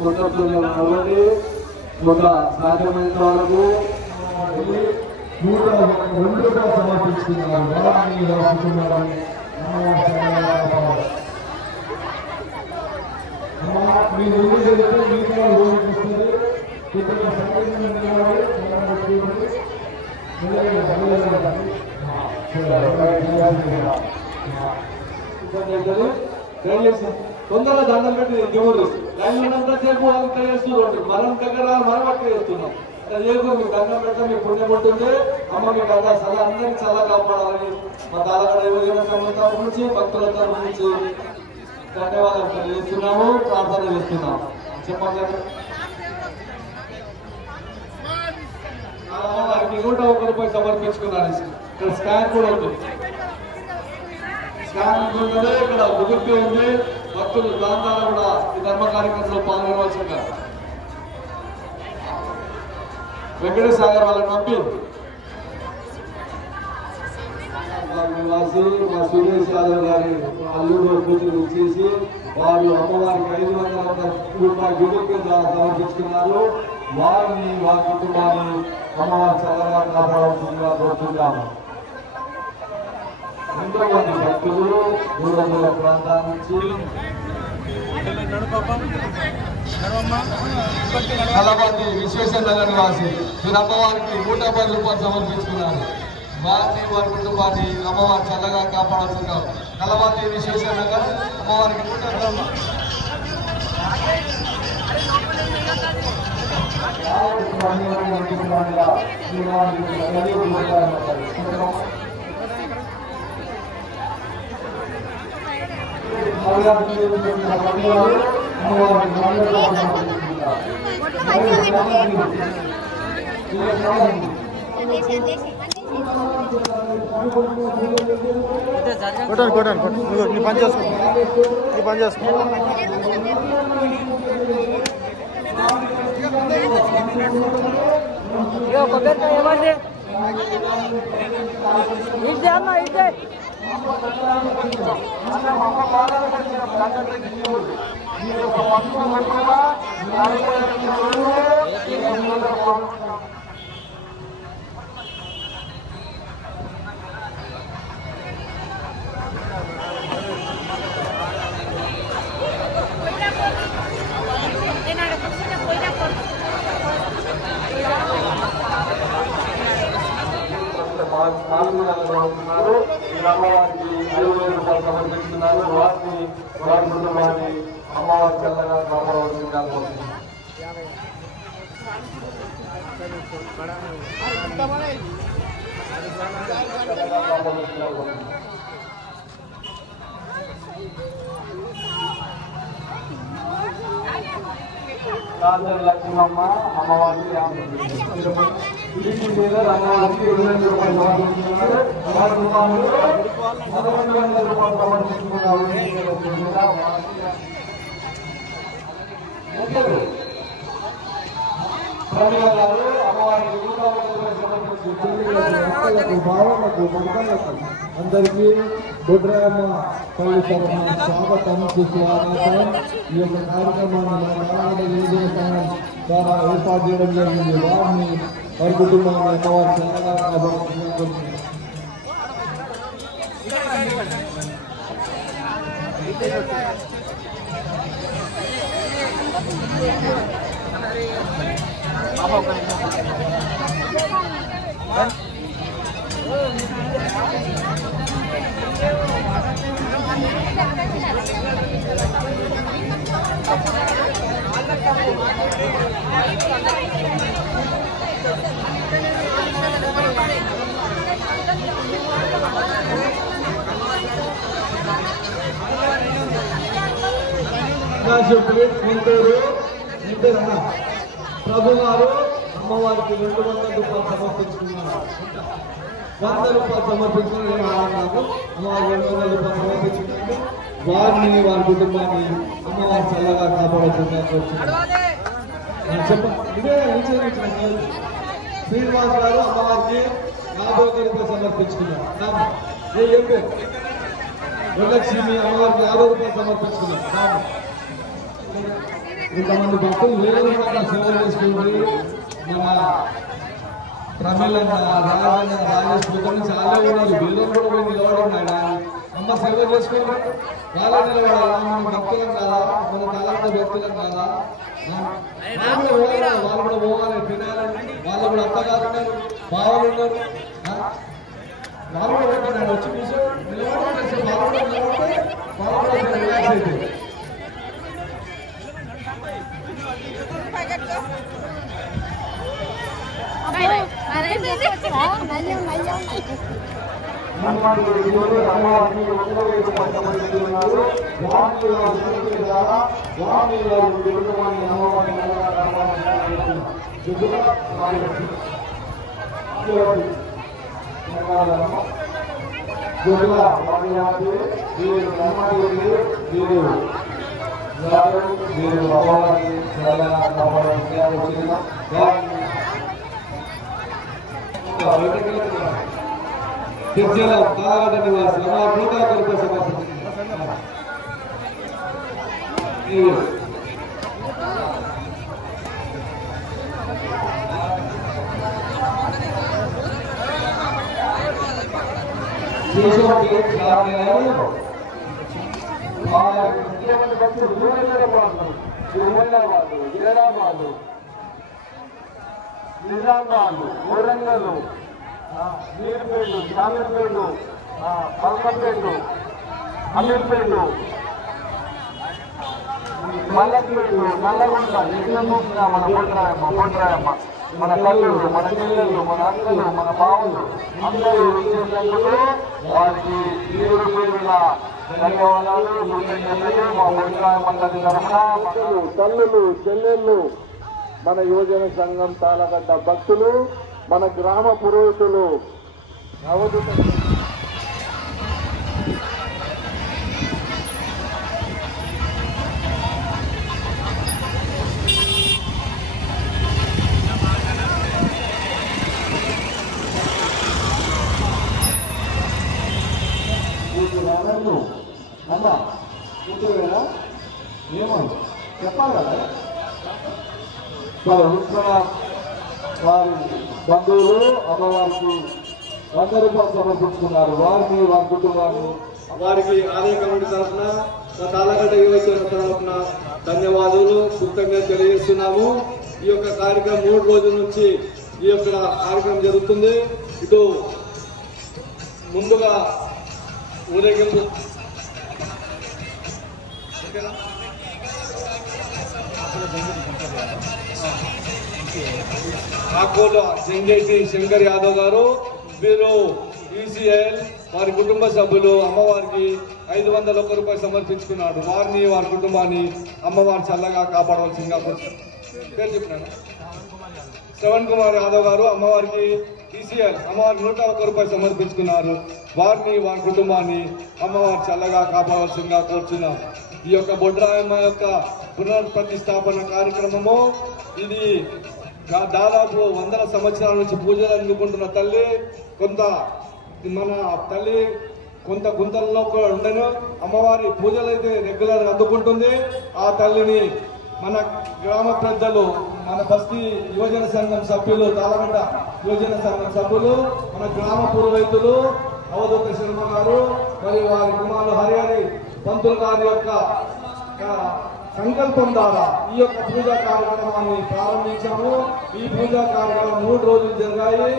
కొంతమంది కొంత సాధ్యమైనంత వరకు సమర్పించుకున్నారు. మీరు తొందరగా దండం పెట్టి దేవుడు లైన్లంతా సేపు అంతా చేస్తున్నారు. మనం దగ్గర మనం అట్లా చేస్తున్నాం. చేయకు మీకు దండం పెట్ట మీకు పుణ్యం ఉంటుంది. అమ్మ మీకు అంతా సలహా అందరికీ చాలా కాపాడాలని మా తాలగడ యువజన సంఘం తరఫు నుంచి భక్తుల తరఫు నుంచి ధన్యవాదాలు తెలియజేస్తున్నాము, ప్రార్థన చేస్తున్నాము. చెప్పండి. వారికి 101 రూపాయలు సమర్పించుకున్నారు. ఇక్కడ స్కాన్ కూడా ఉంది. స్కాన్ ఉంటుంది, ఇక్కడ గూగుల్ పే ఉంది. భక్తులు ప్రాంతాలు కూడా ఈ ధర్మ కార్యక్రమంలో పాల్గొనవలసిందిగా వెంకటేష్ సాగర్ వాళ్ళని పంపి నివాసి మా సురేష్ యాదవ్ గారి అల్లుడు పూజలు చేసి వారు అమ్మవారికి 500 రూపాయలు గూగుల్ పే ద్వారా సమర్పించుకున్నారు. వారిని వారి కుటుంబాన్ని అమ్మవారి చల్లగా కాపాడాల్సిందిగా కోరుతున్నాము. ఎంతో మంది భక్తులు దూర ప్రాంతాల నుంచి కలబంది విశ్వేశ్వరనగర్ నివాసి మీరు అమ్మవారికి 110 రూపాయలు సమర్పించుకున్నారు. వారిని వారి కుటుంబాన్ని అమ్మవారి చల్లగా కాపాడాల్సిందిగా కలబంది విశ్వేశ్వరనగర్ అమ్మవారికి 110 పని చేసుకో కొబ్బరికాయ ఏమండి ఇదే అమ్మా ఇదే అమ్మవారికి 500 రూపాయలు సమర్పిస్తున్నారు. వారిని వారి కుటుంబాన్ని అమ్మవారి చల్లగా కాపాడవలసిందిగా కోరుతున్నాను. లక్ష్మమ్మ అమ్మవారికి అమ్మవారికి 25 రూపాయలు సమర్పిస్తున్నారు. వారి కుటుంబంలో 1100 రూపాయలు సమర్పిస్తున్నారు. అందరికీ బొడ్రాయమ్మ పల్లి తరఫున స్వాగతం సుస్వాగతం. ఈ యొక్క కార్యక్రమాన్ని ద్వారా ఏర్పాటు చేయడం జరిగింది. వారిని వారి కుటుంబాన్ని అమ్మవారి చల్లగా కాపాడుతున్నారు. ప్రభు గారు అమ్మవారికి 200 రూపాయలు సమర్పించుకున్నారు. 100 రూపాయలు సమర్పించుకున్నారు. అమ్మవారి 200 రూపాయలు సమర్పించుకున్నారు. వారిని వారి కుటుంబాన్ని అమ్మవారి చల్లగా కాపాడుతున్నారు. శ్రీనివాస్ గారు అమ్మవారికి 50 రూపాయలు సమర్పించుకున్నారు. వరలక్ష్మి అమ్మవారికి 50 రూపాయలు సమర్పించుకున్నారు. ఇంతమంది భక్తులు వేరే రకాల సేవలు చేసుకుంటుంది. మన ప్రమిళన్న రాజేష్ చాలా ఉన్నారు, బిల్లం కూడా పోయి నిలబడి ఉన్నాడు. అమ్మ సేవ చేసుకుని వాళ్ళ నిలబడాలా, మన భక్తులం కాదా, మన తలంత వ్యక్తులం కాదా, వాళ్ళు కూడా పోవాలి తినాలని. వాళ్ళు కూడా అత్తగారు ఉన్నారు, బావలు ఉన్నారు, వాళ్ళు కూడా పెట్టాను వచ్చి కూర్చో నిలబడి వాళ్ళు కూడా నిలబడితే వాళ్ళు కూడా రిలాక్స్ అవుతుంది. నిజామాబాద్, వరంగల్, నీరుపేళ్ళు, చామర్పేళ్ళు, పల్మపేళ్ళు, అమీర్పేళ్ళు, మల్లపేళ్ళు, నల్లగొండ, నిజాముగా మన బొడ్రాయమ్మ, మన తల్లులు, మన చెల్లెళ్ళు, మన అక్కలు, మన బావులు అందరూ విశేషంగా వారికి పేరు పేరుల ధన్యవాదాలు, కృతజ్ఞతలు. మా బొడ్రాయమ్మ తరఫున తల్లులు, చెల్లెళ్ళు, మన యువజన సంఘం తాళగడ్డ భక్తులు, మన గ్రామ పురోహితులు, అవధూత అమ్మా కూర్చోవేనా ఏమో చెప్పాలి కదా. వారి బంధువులు అమ్మవారికి 100 రూపాయలు సమర్పించుకున్నారు. వారిని, వారి కుటుంబాన్ని, వారికి ఆలయ కమిటీ తరఫున, తాళగడ్డ యువజన తరఫున ధన్యవాదాలు, కృతజ్ఞత తెలియజేస్తున్నాము. ఈ యొక్క కార్యక్రమం 3 రోజుల నుంచి ఈ యొక్క కార్యక్రమం జరుగుతుంది. ఇటు ముందుగా ఊరేగింపు ఆకోట జంగేటి శంకర్ యాదవ్ గారు, వీరు ఈసీఎల్ వారి కుటుంబ సభ్యులు అమ్మవారికి 501 రూపాయలు సమర్పించుకున్నాడు. వారిని, వారి కుటుంబాన్ని అమ్మవారి చల్లగా కాపాడవలసిందిగా పేరు చెప్పినాను. శ్రవణ్ కుమార్ యాదవ్ గారు అమ్మవారికి ఈసీఎల్ అమ్మవారికి 101 రూపాయలు సమర్పించుకున్నారు. వారిని, వారి కుటుంబాన్ని అమ్మవారి చల్లగా కాపాడవలసిందిగా కోరుచున్నాం. ఈ యొక్క బొడ్రాయమ్మ యొక్క పునఃప్రతిష్టాపన కార్యక్రమము ఇది దాదాపు 100 సంవత్సరాల నుంచి పూజలు అందుకుంటున్న తల్లి. మన తల్లి కొంత గుంతలలో ఉండను అమ్మవారి పూజలు అయితే రెగ్యులర్ అందుకుంటుంది. ఆ తల్లిని మన గ్రామ పెద్దలు, మన బస్తీ యువజన సంఘం సభ్యులు, తాళగడ్డ యువజన సంఘం సభ్యులు, మన గ్రామ పురోహితులు అవధూత శర్మ గారు మరియు వారి కుమారులు హరిహరి పంతులు గారి యొక్క సంకల్పం ద్వారా ఈ యొక్క పూజా కార్యక్రమాన్ని ప్రారంభించాము. ఈ పూజా కార్యక్రమం 3 రోజులు జరిగాయి.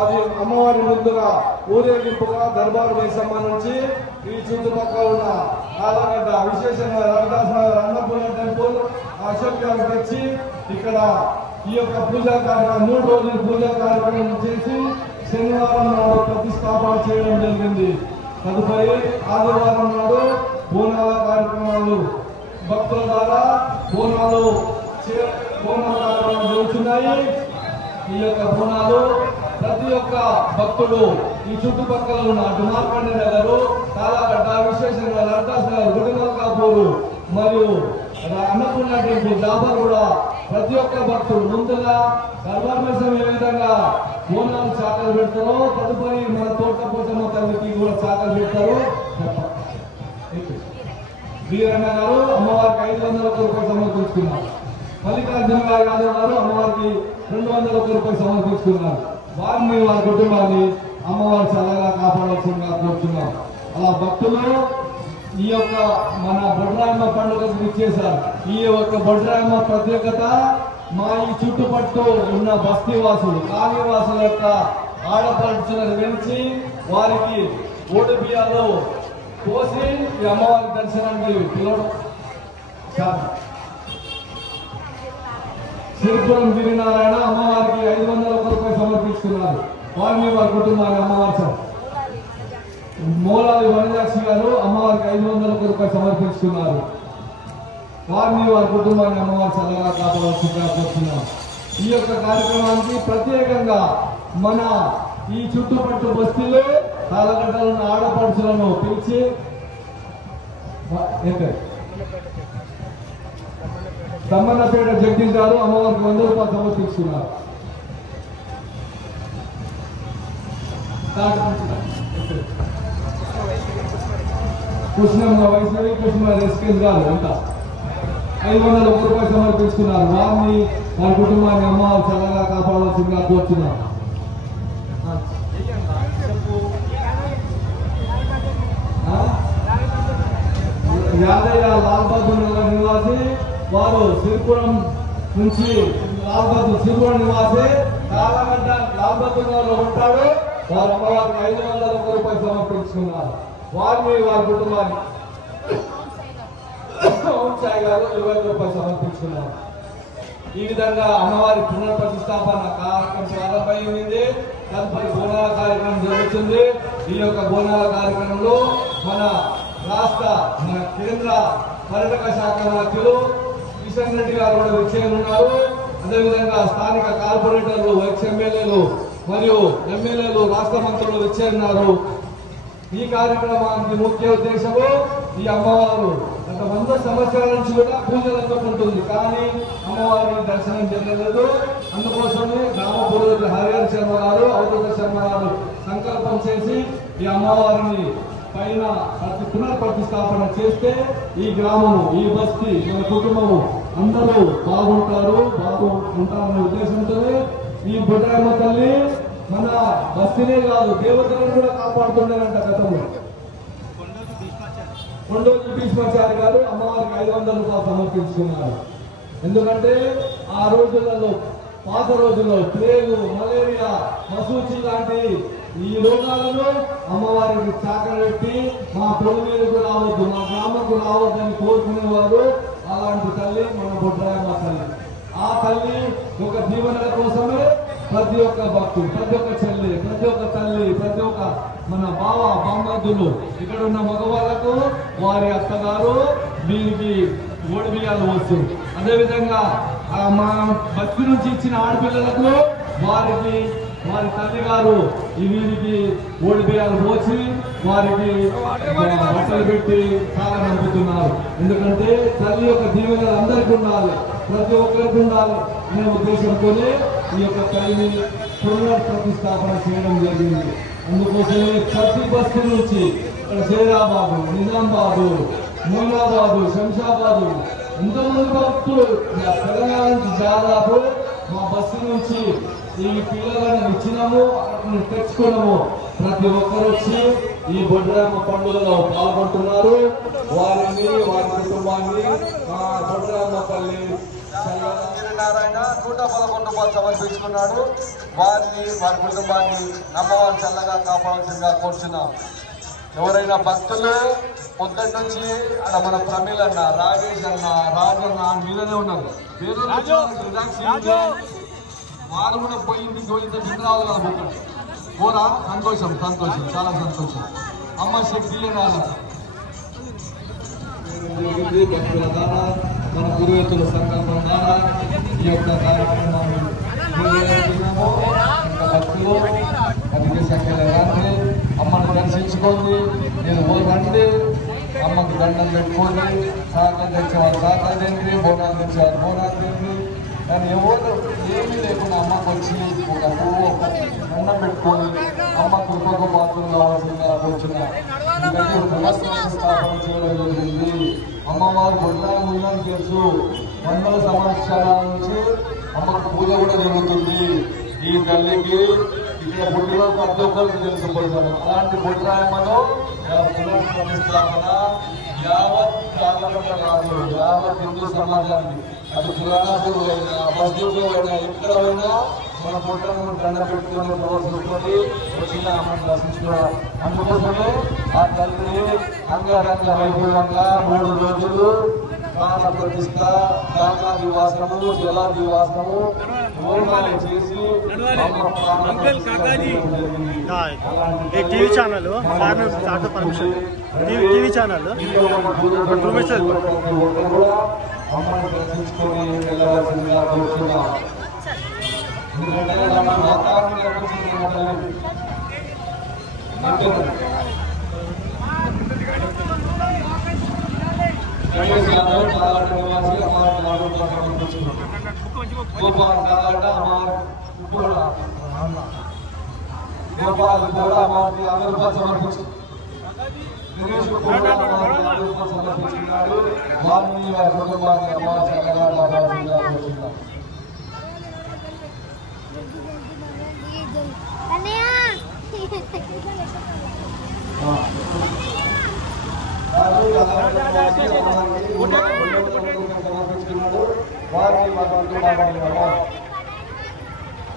అది అమ్మవారి ముందుగా ఊరేగింపుగా దర్బారు వేసమ్మ నుంచి ఈ చుట్టుపక్కల ఉన్న తాళగడ్డ, విశేషంగా రవిదాస్ నగర్ అన్నపూర్ణ టెంపుల్, అశోక్ గారు వచ్చి ఇక్కడ ఈ యొక్క పూజా కార్యక్రమం 3 రోజులు పూజా కార్యక్రమం చేసి శనివారం నాడు ప్రతిష్టాపన చేయడం జరిగింది. తదుపరి ఆదివారం నాడు బోనాల కార్యక్రమాలు భక్తుల ద్వారా బోనాలు కార్యక్రమాలు జరుగుతున్నాయి. ఈ యొక్క బోనాలు ప్రతి ఒక్క భక్తుడు ఈ చుట్టుపక్కల ఉన్న డుమార్పండి నగరు, తాళగడ్డ, విశేషంగా లర్దాస్ నగర్, గుడిమల్కాపూరు మరియు అన్నపూర్ణ టెంపుల్, జాబర్ కూడా ప్రతి ఒక్క భక్తుడు ముందుగా దర్బార్మేశం ఏ విధంగా బోనాలు చాకలు పెడతారో తదుపరి మన తోటపోతమ్మ తల్లికి కూడా చాకలు పెడతారు. వీరన్న గారు అమ్మవారికి 501 రూపాయలు సమర్పించుకున్నారు. మల్లికార్జున యాదవ్ గారు అమ్మవారికి 201 రూపాయలు సమర్పించుకున్నారు. వారిని వారి కుటుంబాన్ని అమ్మవారు చల్లగా కాపాడాల్సిందిగా కోరుతున్నారు. అలా భక్తులు ఈ యొక్క మన బొడ్రాయమ్మ పండుగకు ఇచ్చేశారు. ఈ యొక్క బొడ్రాయమ్మ ప్రత్యేకత మా ఈ చుట్టుపట్టు ఉన్న బస్తీవాసులు కాళీవాసుల యొక్క ఆడపడుచులను పెంచి వారికి ఓటు బియ్యాలు పోసి ఈ అమ్మవారి దర్శనానికి పిలవడం. సిరిపురం గిరినారాయణ అమ్మవారికి 501 రూపాయలు సమర్పిస్తున్నారు. వారిని వారి కుటుంబాన్ని అమ్మవారు. మూలాది వనజాక్షి గారు అమ్మవారికి 501 రూపాయలు సమర్పిస్తున్నారు. వారిని వారి కుటుంబాన్ని అమ్మవారు చల్లగా కాపాడాల్సిందిగా కోరుతున్నారు. ఈ యొక్క కార్యక్రమానికి ప్రత్యేకంగా మన ఈ చుట్టుపట్టు బస్తీలో కాలగడ్డలను ఆడపడుచులను పిలిచి దమ్మన్నపేట జగదీష్ గారు అమ్మవారికి 100 రూపాయలు సమర్పిస్తున్నారు. కృష్ణమ్మ వైష్ణవి కృష్ణ రెస్కేజ్ గారు అంతా 501 రూపాయలు సమర్పించుకున్నారు. వారిని వారి కుటుంబాన్ని అమ్మవారు చల్లగా కాపాడాల్సిందిగా కోరుతున్నారు. యాదయ్య లాల్ బహదూర్ నగర్ నివాసి వారు సిరిపురం నుంచి సిరిపురం నివాసి కాలగడ్డ లాల్ బహదూర్ నగర్ లో ఉంటాడు. వారు అమ్మవారికి 501 రూపాయలు సమర్పించుకున్నారు. వారిని వారి కుటుంబాన్ని సాయి గారు 20 రూపాయలు సమర్పించుకున్నారు. ఈ విధంగా అమ్మవారి పునఃప్రతిష్టాపన కార్యక్రమం ప్రారంభమైంది. తదుపరి బోనాల కార్యక్రమం జరుగుతుంది. ఈ యొక్క బోనాల కార్యక్రమంలో మన రాష్ట్ర మన కేంద్ర పర్యాటక శాఖ మంత్రులు కిషన్ రెడ్డి గారు కూడా విచ్చేయనున్నారు. అదేవిధంగా స్థానిక కార్పొరేటర్లు ఎమ్మెల్యేలు మరియు ఎమ్మెల్యేలు రాష్ట్ర మంత్రులు విచ్చేయనున్నారు. ఈ కార్యక్రమానికి ముఖ్య ఉద్దేశము ఈ అమ్మవారు గత 100 సంవత్సరాల నుంచి కూడా పూజలు అందుకుంటుంది. కానీ అమ్మవారిని దర్శనం చేయలేదు. అందుకోసమే గ్రామ పురోహితులు హరిహర శర్మ గారు అవధూత శర్మ గారు సంకల్పం చేసి ఈ అమ్మవారిని పైన పునఃప్రతిష్టాపన చేస్తే ఈ గ్రామము ఈ బస్తీ మన కుటుంబము అందరూ బాగుంటారనే ఉద్దేశంతో ఈ బొడ్రాయమ్మ తల్లి మన బస్తీనే కాదు దేవతలను కూడా కాపాడుతుండేనంట. గతంలో కొండోజు భీష్మాచారి గారు అమ్మవారికి 500 రూపాయలు సమర్పించుకున్నారు. ఎందుకంటే ఆ రోజులలో పాత రోజుల్లో ప్లేగు మలేరియా మసూచి లాంటి ఈ రోగాలను అమ్మవారికి చాకరెట్టి మా పొడి మీదకు రావద్దు మా గ్రామంకు రావద్దని కోరుకునేవారు. అలాంటి తల్లి మన బొడ్రాయమ్మ తల్లి. ఆ తల్లి ఒక దీవెనల కోసమే ప్రతి ఒక్క భక్తుడు ప్రతి ఒక్క చెల్లి ప్రతి ఒక్క తల్లి ప్రతి ఒక్క మన బావ బామ్మద్దులు ఇక్కడ ఉన్న మగవాళ్లకు వారి అత్తగారు వీరికి ఓడి బియ్యాలు వస్తుంది. అదేవిధంగా మా బస్తి నుంచి ఇచ్చిన ఆడపిల్లలకు వారికి వారి తల్లి గారు వీరికి ఓడి బియ్యాలు పోసి వారికి బట్టలు పెట్టి చాలా నమ్ముతున్నారు. ఎందుకంటే తల్లి యొక్క దీవెనలు అందరికీ ఉండాలి, ప్రతి ఒక్కరికి ఉండాలి అనే ఉద్దేశంతోనే ఈ యొక్క తల్లిని పునఃప్రతిష్టాపన చేయడం జరిగింది. అందుకోసమే ప్రతి బస్తీ నుంచి ఇక్కడ జైరాబాదు నిజామాబాదు మొయినాబాదు శంషాబాదు ఎంతోమంది భక్తులు తెలంగాణ నుంచి దాదాపు మా బస్సు నుంచి ఈ పిల్లలను ఇచ్చినాము తెచ్చుకున్నాము. ప్రతి ఒక్కరు వచ్చి ఈ బొడ్రాయమ్మ పండుగలో పాల్గొంటున్నారు. వారిని వారి కుటుంబాన్ని మా బొడ్రాయమ్మ తల్లి నారాయణ 111 రూపాయలు సమర్పించుకున్నాడు. వారిని వారి కుటుంబాన్ని అమ్మవారి చల్లగా కాపాడాల్సిందిగా కోరుచున్నాం. ఎవరైనా భక్తులు పొద్దున్న నుంచి అక్కడ మన ప్రమిళ అన్న రాజేష్ అన్న రాజన్న మీదనే ఉన్నారు. వారు కూడా పోయింది జోలితో జింద్రాలు కదా బుక్ పోరా. సంతోషం సంతోషం చాలా సంతోషం. అమ్మ శక్తి భక్తుల ద్వారా మన గురువేతుల సంకల్పం ద్వారా ఈ యొక్క కార్యక్రమాన్ని భక్తులు అధిక సంఖ్యలో రండి, అమ్మను దర్శించుకోండి. నేను రండి, అమ్మకు దండం పెట్టుకోండి. సహకారం తెచ్చేవారు సహకారం తిండి, బోనాలు తెచ్చేవారు బోనాలు తిండి. కానీ ఎవరు ఏమీ లేకుండా అమ్మకు వచ్చి ఒక పువ్వు దండం పెట్టుకొని అమ్మ కృపకు పాత్రలు కావాల్సిందిగా కూర్చున్నారు. స్థాపన చేయడం జరిగింది. అమ్మవారు బొడ్రాముందని తెలుసు. వందల సంవత్సరాల నుంచి అమ్మకు పూజ కూడా జరుగుతుంది. ఈ తల్లికి ఇక్కడ పుట్టిన ప్రతి ఒక్కరికి తెలుసు పోతారు. అలాంటి బొడ్రాయమ్మను పునఃప్రతిష్టాపన యావత్ జాగరణ కాదు, యావత్ హిందూ సమాజానికి అటు పురాణాలు అయినా మస్జిద్లో అయినా ఎక్కడైనా మన పుట్టను దండ పెట్టుకుని ప్రవర్తించుకొని వచ్చిన అమ్మను దర్శించుకోవాలి. అందుకోసమే ఆ తల్లిని అంగరంగ వైభవంగా 3 రోజులు ప్రాణ ప్రతిష్ట, కాకాదివాసము, జలాదివాసము హోమాలు చేసి టీవీ ఛానల్ టీవీ ఛానల్ అమ్మను దర్శించుకొని వెళ్ళవలసిందిగా కోరుతున్నాం. ఎందుకంటే మన వాతావరణం గోపాల్ కూడా అమ్మవారికి 50 రూపాయలు సమర్పించారు. దినేష్ కూడా అమ్మవారికి 50 రూపాయలు సమర్పించుకున్నాడు. వారిని వారి కుటుంబాన్ని అమ్మవారి చక్కగా కాపాడుతున్నారు.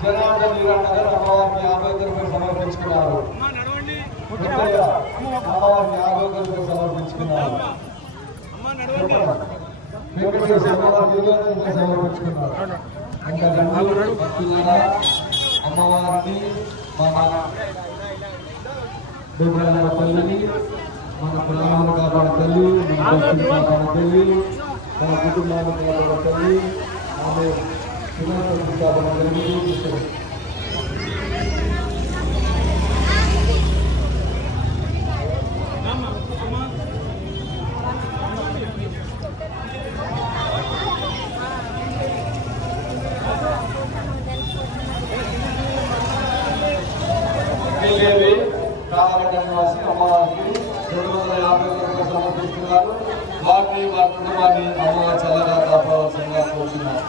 జనార్దన్ నిరానగర్ అమ్మవారికి 50 రూపాయలు సమర్పించుకున్నారు. అమ్మవారికి 50 రూపాయలు సమర్పించుకున్నారు. వెంకటేశ్వర అమ్మవారికి 20 రూపాయలు సమర్పించుకున్నారు. ఇంకా భక్తులారా అమ్మవారిని మన దేవుళ్ళ తల్లిని, మన ప్రాణాలు కాపాడే తల్లి, మన భక్తులు కాపాడే తల్లి, మన కుటుంబాలు కాపాడే తల్లి, ఆమె పునఃప్రతిష్టాపన జరిగింది. కాలగట్టనివాసి అమ్మవారికి 250 రూపాయలు సమర్పిస్తున్నారు. వారిని వారి కుటుంబాన్ని అమ్మవారి చల్లగా కాపాడాల్సిందిగా కోరుతున్నారు.